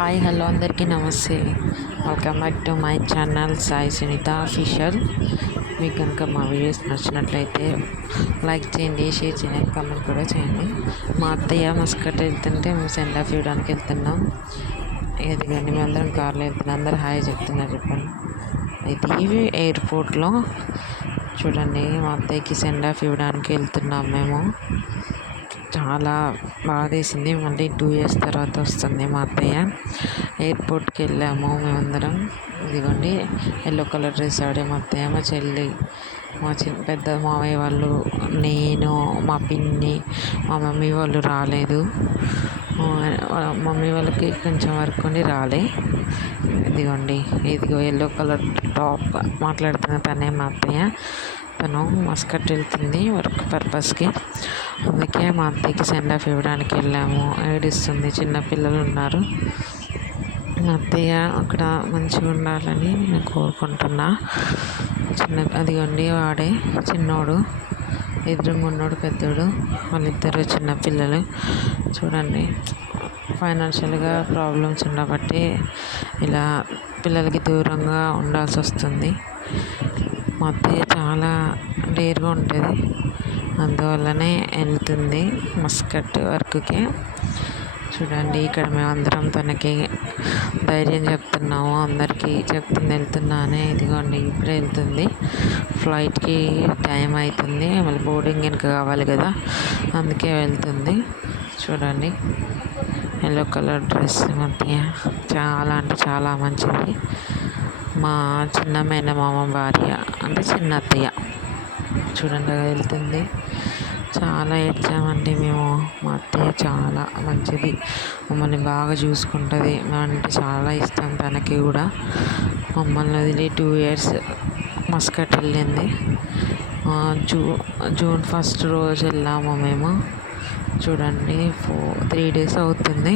Hi hello అందరికీ నమస్తే. Welcome back to my channel Sai Sunitha official మీకు కనుక మా వీడియోస్ నచ్చినట్లయితే లైక్ చేయండి షేర్ చేయండి కామెంట్ కూడా చేయండి. మా అత్తయ్య మస్కట్ వెళ్తుంటే మేము సెండ్ ఆఫ్ ఇవ్వడానికి వెళ్తున్నాం. ఇది కానీ మేము అందరం కార్లో వెళ్తున్నాం. అందరూ హాయ్ చెప్తున్నారు చెప్పండి. అయితే ఇవి ఎయిర్పోర్ట్లో చూడండి మా అత్తయ్యకి సెండ్ ఆఫ్ ఇవ్వడానికి వెళ్తున్నాం మేము. చాలా బాధేసింది మళ్ళీ టూ ఇయర్స్ తర్వాత వస్తుంది మా అత్తయ్య. ఎయిర్పోర్ట్కి వెళ్ళాము మేమందరం. ఇదిగోండి ఎల్లో కలర్ డ్రెస్ ఆడే మా అత్తయ్య మా చెల్లి మా చిన్న పెద్ద మామయ్య వాళ్ళు నేను మా పిన్ని మా మమ్మీ వాళ్ళు రాలేదు. మమ్మీ వాళ్ళకి కొంచెం వర్క్ ఉండి రాలే. ఇదిగోండి ఇదిగో ఎల్లో కలర్ టాప్ మాట్లాడుతున్న తనే మా అత్తయ్య. తను మస్కట్ వెళ్తుంది వర్క్ పర్పస్కి. అందుకే మా అత్తయ్యకి సెండ్ ఆఫ్ ఇవ్వడానికి వెళ్ళాము. ఏడుస్తుంది చిన్న పిల్లలు ఉన్నారు. మా అత్తయ్య అక్కడ మంచిగా ఉండాలని నేను కోరుకుంటున్నా. చిన్న అదిగోండి వాడే చిన్నోడు ఎదురుగా ఉన్నోడు పెద్దోడు వాళ్ళిద్దరు చిన్న పిల్లలు. చూడండి ఫైనాన్షియల్గా ప్రాబ్లమ్స్ ఉండబట్టి ఇలా పిల్లలకి దూరంగా ఉండాల్సి వస్తుంది. మా అత్తయ్య చాలా డేర్గా ఉంటుంది. అందువల్లనే వెళ్తుంది మస్కట్ వర్క్కి. చూడండి ఇక్కడ మేమందరం తనకి ధైర్యం చెప్తున్నాము. అందరికీ చెప్తుంది వెళ్తున్నానే. ఇదిగోండి ఇప్పుడే వెళ్తుంది. ఫ్లైట్కి టైం అవుతుంది మళ్ళీ బోర్డింగ్ వెనక కావాలి కదా అందుకే వెళ్తుంది. చూడండి ఎల్లో కలర్ డ్రెస్ మధ్య చాలా అంటే చాలా మంచిది. మా చిన్న మేనమామ భార్య అంటే చిన్న అత్తయ్య చూడండి వెళ్తుంది. చాలా ఏడ్చామండి మేము. మా అత్తయ్య చాలా మంచిది. మమ్మల్ని బాగా చూసుకుంటుంది. అంటే చాలా ఇష్టం తనకి కూడా. మమ్మల్ని వదిలి టూ ఇయర్స్ మస్కట్ వెళ్ళింది. జూ జూన్ ఫస్ట్ రోజు వెళ్ళాము మేము. చూడండి ఫోర్ త్రీ డేస్ అవుతుంది.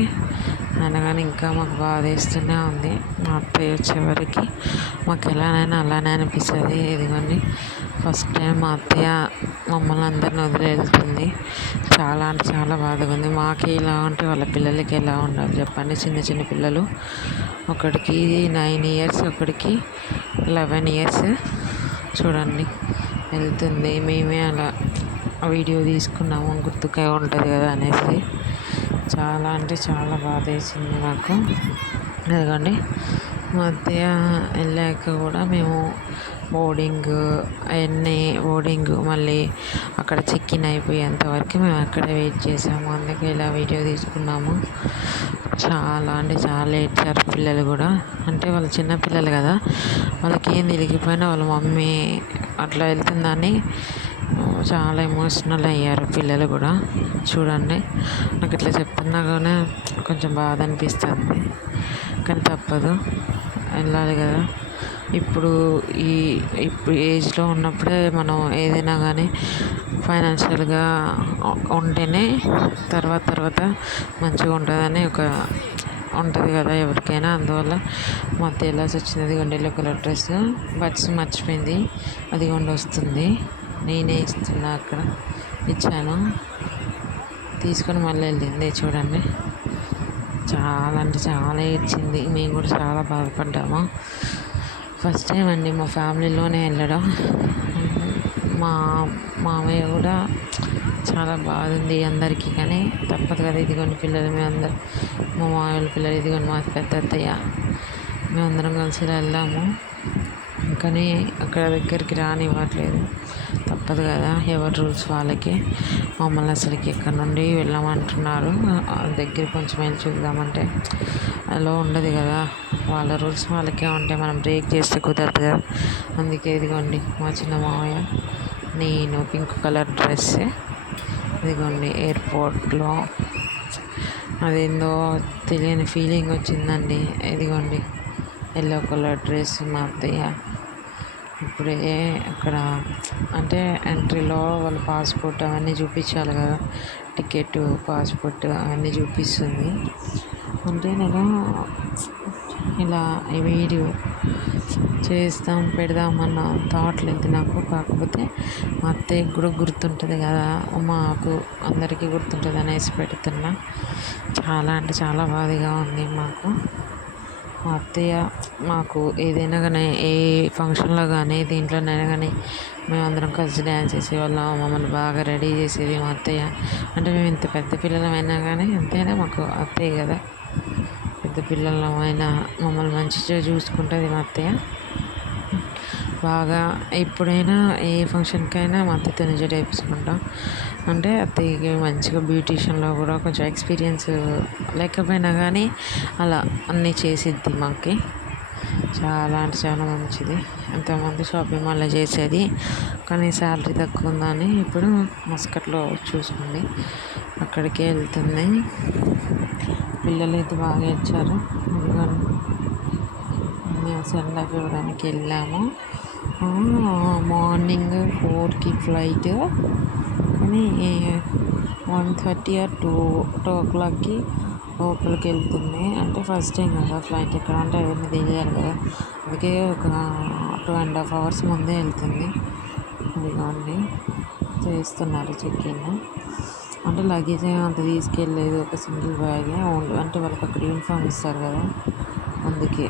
అనగానే ఇంకా మాకు బాధేస్తూనే ఉంది. మా అత్తయ్య వచ్చేవరకు మాకు ఎలానైనా అలానే అనిపిస్తుంది. ఇదిగోండి ఫస్ట్ టైం మా అత్తయ్య మమ్మల్ని అందరిని వదిలి వెళ్తుంది చాలా అంటే చాలా బాధగా ఉంది. మాకు ఇలా ఉంటే వాళ్ళ పిల్లలకి ఎలా ఉండాలి చెప్పండి. చిన్న చిన్న పిల్లలు ఒకడికి నైన్ ఇయర్స్ ఒకడికి లెవెన్ ఇయర్స్ చూడండి వెళ్తుంది. మేమే అలా వీడియో తీసుకున్నాము గుర్తుగా ఉంటుంది కదా అనేసి. చాలా అంటే చాలా బాధ వేసింది నాకు. ఎందుకంటే మధ్య వెళ్ళాక కూడా మేము బోర్డింగ్ అవన్నీ బోర్డింగ్ మళ్ళీ అక్కడ చెక్ ఇన్ అయిపోయేంత వరకు మేము అక్కడే వెయిట్ చేసాము. అందుకే ఇలా వీడియో తీసుకున్నాము. చాలా అంటే చాలా ఏడ్చారు పిల్లలు కూడా. అంటే వాళ్ళు చిన్న పిల్లలు కదా. వాళ్ళకి ఏం తిరిగిపోయినా వాళ్ళ మమ్మీ అట్లా వెళ్తుందని చాలా ఎమోషనల్ అయ్యారు పిల్లలు కూడా. చూడండి నాకు ఇట్లా చెప్తున్నా కానీ కొంచెం బాధ అనిపిస్తుంది. కానీ తప్పదు. వెళ్ళాలి కదా. ఇప్పుడు ఈ ఇప్పుడు ఏజ్లో ఉన్నప్పుడే మనం ఏదైనా కానీ ఫైనాన్షియల్గా ఉంటేనే తర్వాత తర్వాత మంచిగా ఉంటుందని ఒక ఉంటుంది కదా ఎవరికైనా. అందువల్ల మా అత్త వెళ్ళాల్సి వచ్చింది అదిగోండి కలర్ డ్రెస్ బడ్స్ మర్చిపోయింది అదిగోండి వస్తుంది. నేనే ఇస్తున్నా అక్కడ. ఇచ్చాను. తీసుకొని మళ్ళీ వెళ్ళింది చూడండి. చాలా అంటే చాలా ఏడ్చింది మేము కూడా చాలా బాధపడ్డాము. ఫస్ట్ టైం అండి మా ఫ్యామిలీలోనే వెళ్ళడం. మా మామయ్య కూడా చాలా బాగుంది అందరికీ కానీ. తప్పదు కదా ఇదిగోండి పిల్లలు మేము అందరం మా మామయ్య పిల్లలు ఇదిగోండి మా పెద్ద అత్తయ్య. మేమందరం కలిసి వెళ్ళాము. కానీ అక్కడ దగ్గరికి రానివ్వట్లేదు. తప్పదు కదా ఎవరి రూల్స్ వాళ్ళకి? మమ్మల్ని అసలుకి ఎక్కడి నుండి వెళ్ళమంటున్నారు? దగ్గర కొంచెం వెళ్ళి చూద్దామంటే అలా ఉండదు కదా. వాళ్ళ రూల్స్ వాళ్ళకే ఉంటే మనం బ్రేక్ చేస్తే కుదరదు కదా. అందుకే ఇదిగోండి మా చిన్న మామయ్య నేను పింక్ కలర్ డ్రెస్ ఇదిగోండి ఎయిర్పోర్ట్లో అదేందో తెలియని ఫీలింగ్ వచ్చిందండి. ఇదిగోండి ఎల్లో కలర్ డ్రెస్ మా అత్తయ్య ఇప్పుడే అక్కడ అంటే ఎంట్రీలో వాళ్ళ పాస్పోర్ట్ అవన్నీ చూపించాలి కదా. టికెట్ పాస్పోర్ట్ అవన్నీ చూపిస్తుంది. అంటే నేను ఇలా ఈ వీడియో చేస్తాం పెడదామన్న థాట్ లేదు నాకు. కాకపోతే మా అత్తయ్యకి కూడా గుర్తుంటుంది కదా. మాకు అందరికీ గుర్తుంటుంది అనేసి పెడుతున్నా. చాలా అంటే చాలా బాధగా ఉంది మాకు. మా అత్తయ్య మాకు ఏదైనా కానీ ఏ ఫంక్షన్లో కానీ దేంట్లోనైనా కానీ మేమందరం కలిసి డ్యాన్స్ చేసేవాళ్ళం. మమ్మల్ని బాగా రెడీ చేసేది మా అత్తయ్య. అంటే మేము ఇంత పెద్ద పిల్లలమైనా కానీ ఎంతైనా మాకు అత్తయ్య కదా. పెద్ద పిల్లలమైనా మమ్మల్ని మంచిగా చూసుకుంటుంది మా అత్తయ్య. బాగా ఎప్పుడైనా ఏ ఫంక్షన్కైనా మా అత్తతో జడ చేయించుకుంటాం అంటే అత్తయ్యకి మంచిగా బ్యూటీషియన్లో కూడా కొంచెం ఎక్స్పీరియన్స్ లేకపోయినా కానీ అలా అన్నీ చేసిద్ది మాకి. చాలా అంటే చాలా మంచిది. ఎంతోమంది షాపింగ్ మాల్లో చేసేది. కానీ శాలరీ తక్కువ ఉందని ఇప్పుడు మస్కట్లో చూసుకుంది. అక్కడికే వెళ్తుంది. పిల్లలు అయితే బాగా ఇచ్చారు మేము సెండ్ చూడడానికి వెళ్ళాము. మార్నింగ్ ఫోర్కి ఫ్లైట్. కానీ one thirty or two two ఓ క్లాక్కి లోపలికి వెళ్తుంది. అంటే ఫస్ట్ టైం కదా ఫ్లైట్ ఎక్కడ అంటే అవన్నీ తెలియాలి కదా. అందుకే ఒక టూ అండ్ హాఫ్ అవర్స్ ముందే వెళ్తుంది. ఇదిగోండి చేస్తున్నారు చెక్ ఇన్ అంటే లగేజ్ అంత తీసుకెళ్ళలేదు ఒక సింగిల్ బ్యాగే ఓన్లీ అంటే వాళ్ళకి అక్కడ యూనిఫామ్ ఇస్తారు కదా. అందుకే.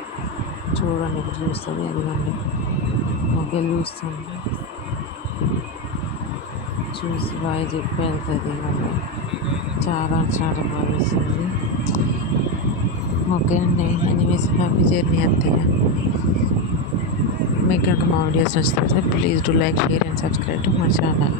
చూడండి ఇప్పుడు చూస్తుంది అదిగోండి. మొగ్గలు చూస్తుంది చూసి బాగా చెప్పి వెళ్తుంది మళ్ళీ చాలా చాలా భావిస్తుంది ఓకే అండి ఎనీవేస్ హ్యాపీ జర్నీ అంతేగా మీకు కనుక మా వీడియోస్ నచ్చితే please do like share and subscribe to my channel